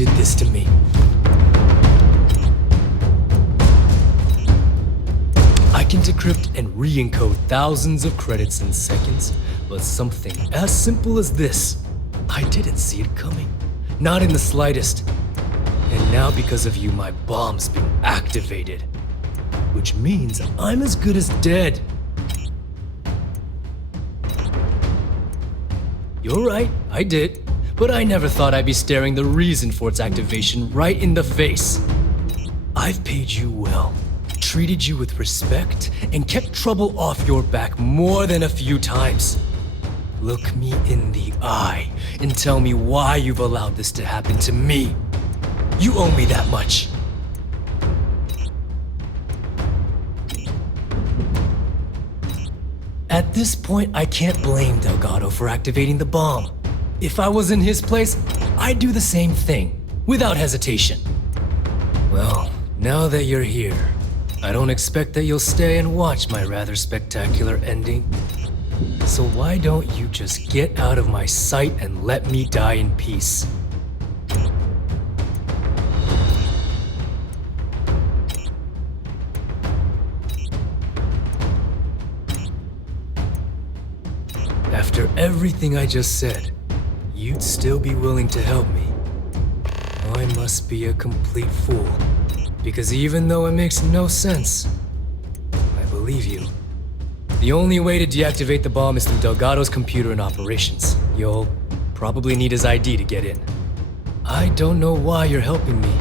did this to me. I can decrypt and re-encode thousands of credits in seconds, but something as simple as this, I didn't see it coming. Not in the slightest. And now because of you, my bomb's been activated. Which means I'm as good as dead. You're right, I did. But I never thought I'd be staring the reason for its activation right in the face. I've paid you well, treated you with respect, and kept trouble off your back more than a few times. Look me in the eye and tell me why you've allowed this to happen to me. You owe me that much. At this point, I can't blame Delgado for activating the bomb. If I was in his place, I'd do the same thing, without hesitation. Well, now that you're here, I don't expect that you'll stay and watch my rather spectacular ending. So why don't you just get out of my sight and let me die in peace? After everything I just said, you'd still be willing to help me. I must be a complete fool. Because even though it makes no sense, I believe you. The only way to deactivate the bomb is through Delgado's computer and operations. You'll probably need his ID to get in. I don't know why you're helping me.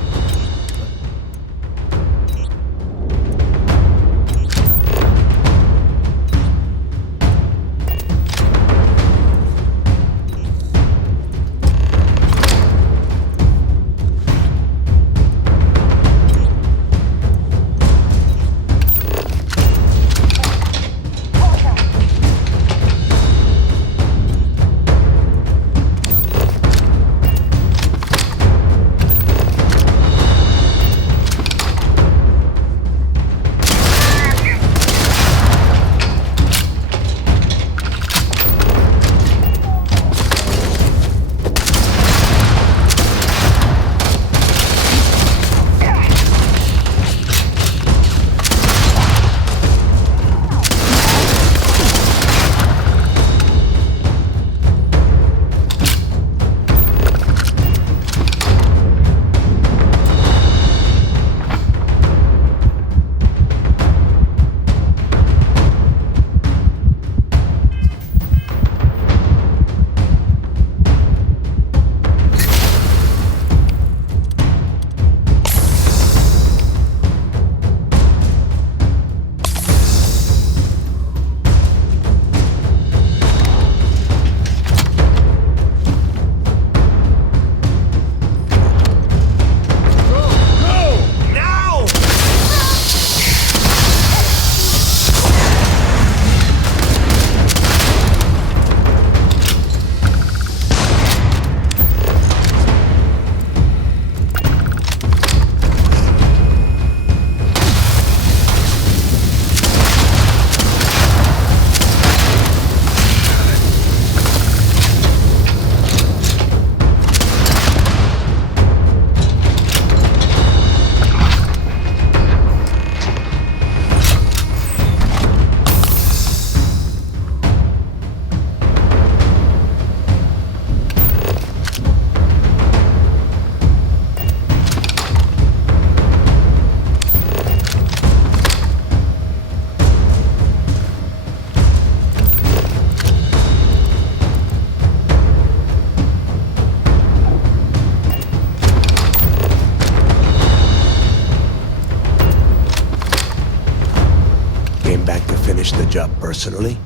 The job personally?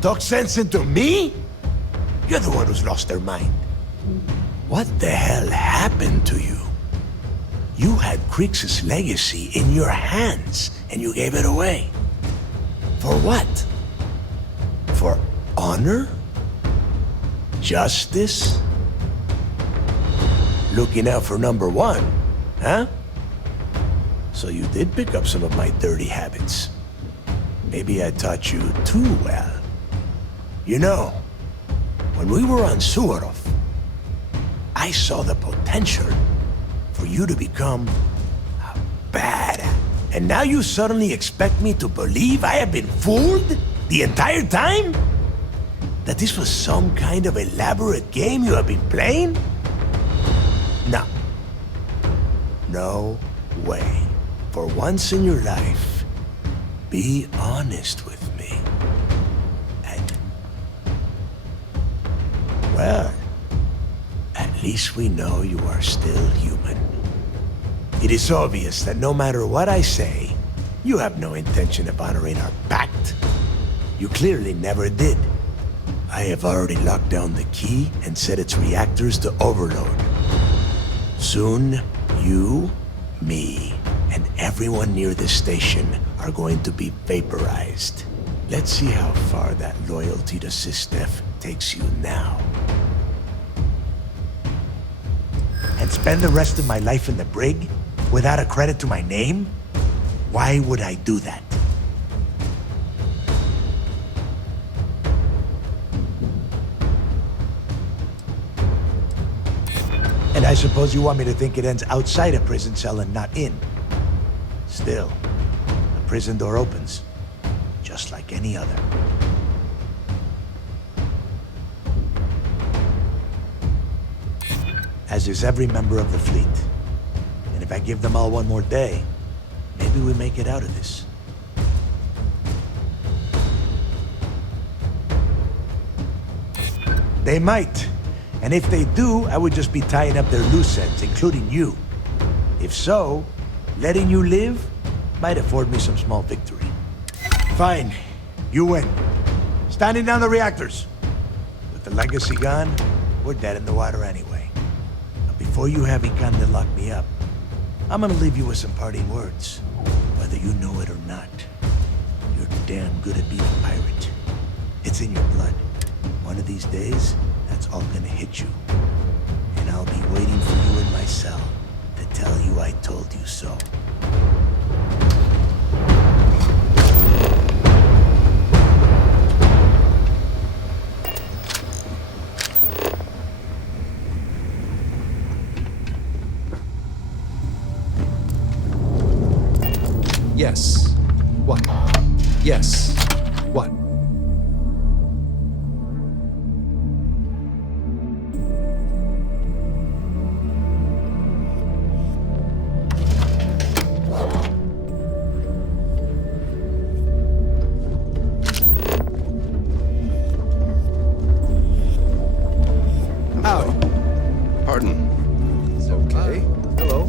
Talk sense into me? You're the one who's lost their mind. What the hell happened to you? You had Crix's legacy in your hands, and you gave it away. For what? For honor? Justice? Looking out for number one, huh? So you did pick up some of my dirty habits. Maybe I taught you too well. You know, when we were on Suvorov, I saw the potential for you to become bad. And now you suddenly expect me to believe I have been fooled the entire time? That this was some kind of elaborate game you have been playing? No. No way. For once in your life, be honest with me. And, well, at least we know you are still human. It is obvious that no matter what I say, you have no intention of honoring our pact. You clearly never did. I have already locked down the key and set its reactors to overload. Soon, you, me, and everyone near this station are going to be vaporized. Let's see how far that loyalty to Sistef takes you now. And spend the rest of my life in the brig without a credit to my name? Why would I do that? And I suppose you want me to think it ends outside a prison cell and not in. Still, a prison door opens, just like any other. As is every member of the fleet. And if I give them all one more day, maybe we make it out of this. They might. And if they do, I would just be tying up their loose ends, including you. If so, letting you live might afford me some small victory. Fine. You win. Standing down the reactors. With the legacy gone, we're dead in the water anyway. But before you have Ikan lock me up, I'm gonna leave you with some parting words. Whether you know it or not, you're damn good at being a pirate. It's in your blood. One of these days, that's all gonna hit you. And I'll be waiting for you in my cell to tell you I told you so. Yes. What? Yes. What? Howdy. Pardon. It's okay. Hello.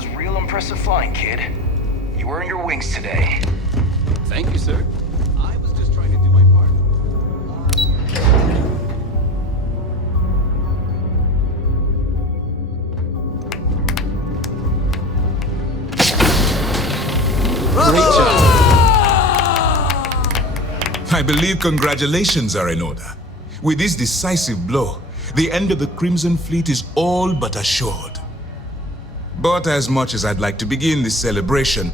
was real impressive flying, kid. You earned your wings today. Thank you, sir. I was just trying to do my part. Great job. I believe congratulations are in order. With this decisive blow, the end of the Crimson Fleet is all but assured. But as much as I'd like to begin this celebration,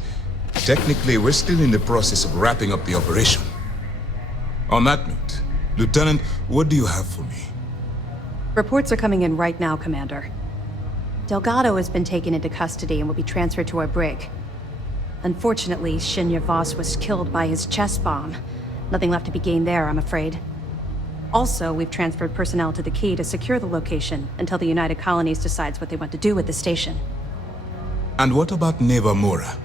technically we're still in the process of wrapping up the operation. On that note, Lieutenant, what do you have for me? Reports are coming in right now, Commander. Delgado has been taken into custody and will be transferred to our brig. Unfortunately, Shinya Voss was killed by his chest bomb. Nothing left to be gained there, I'm afraid. Also, we've transferred personnel to the Key to secure the location until the United Colonies decides what they want to do with the station. And what about Neva Mora?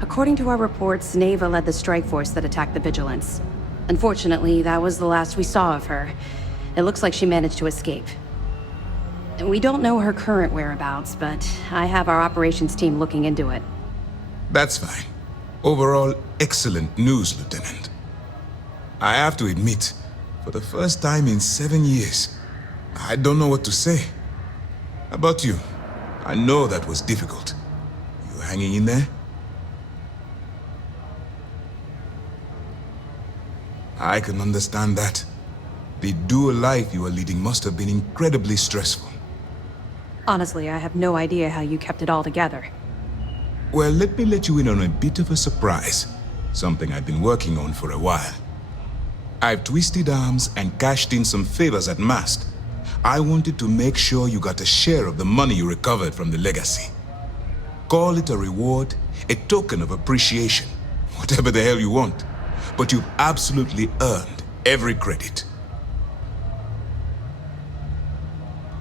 According to our reports, Neva led the strike force that attacked the Vigilance. Unfortunately, that was the last we saw of her. It looks like she managed to escape. We don't know her current whereabouts, but I have our operations team looking into it. That's fine. Overall, excellent news, Lieutenant. I have to admit, for the first time in 7 years, I don't know what to say. How about you? I know that was difficult. You hanging in there? I can understand that. The dual life you are leading must have been incredibly stressful. Honestly, I have no idea how you kept it all together. Well, let me let you in on a bit of a surprise. Something I've been working on for a while. I've twisted arms and cashed in some favors at Mast. I wanted to make sure you got a share of the money you recovered from the legacy. Call it a reward, a token of appreciation, whatever the hell you want. But you've absolutely earned every credit.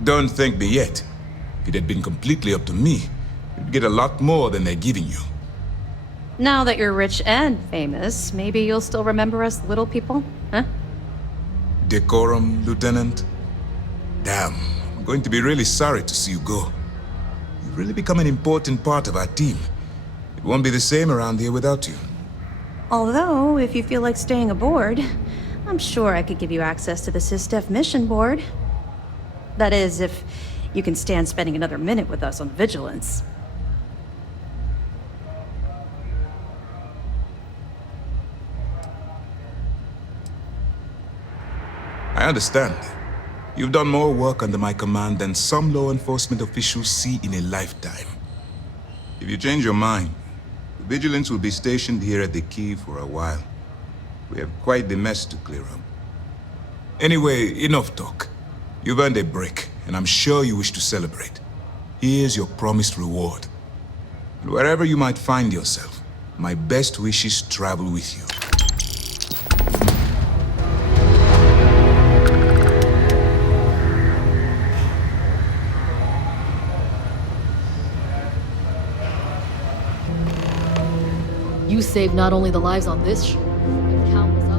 Don't thank me yet. If it had been completely up to me, you'd get a lot more than they're giving you. Now that you're rich and famous, maybe you'll still remember us little people, huh? Decorum, Lieutenant? Damn, I'm going to be really sorry to see you go. You've really become an important part of our team. It won't be the same around here without you. Although, if you feel like staying aboard, I'm sure I could give you access to the SysDef mission board. That is, if you can stand spending another minute with us on Vigilance. I understand. You've done more work under my command than some law enforcement officials see in a lifetime. If you change your mind, the Vigilance will be stationed here at the Key for a while. We have quite the mess to clear up. Anyway, enough talk. You've earned a break, and I'm sure you wish to celebrate. Here's your promised reward. And wherever you might find yourself, my best wishes travel with you. You saved not only the lives on this ship, but countless others.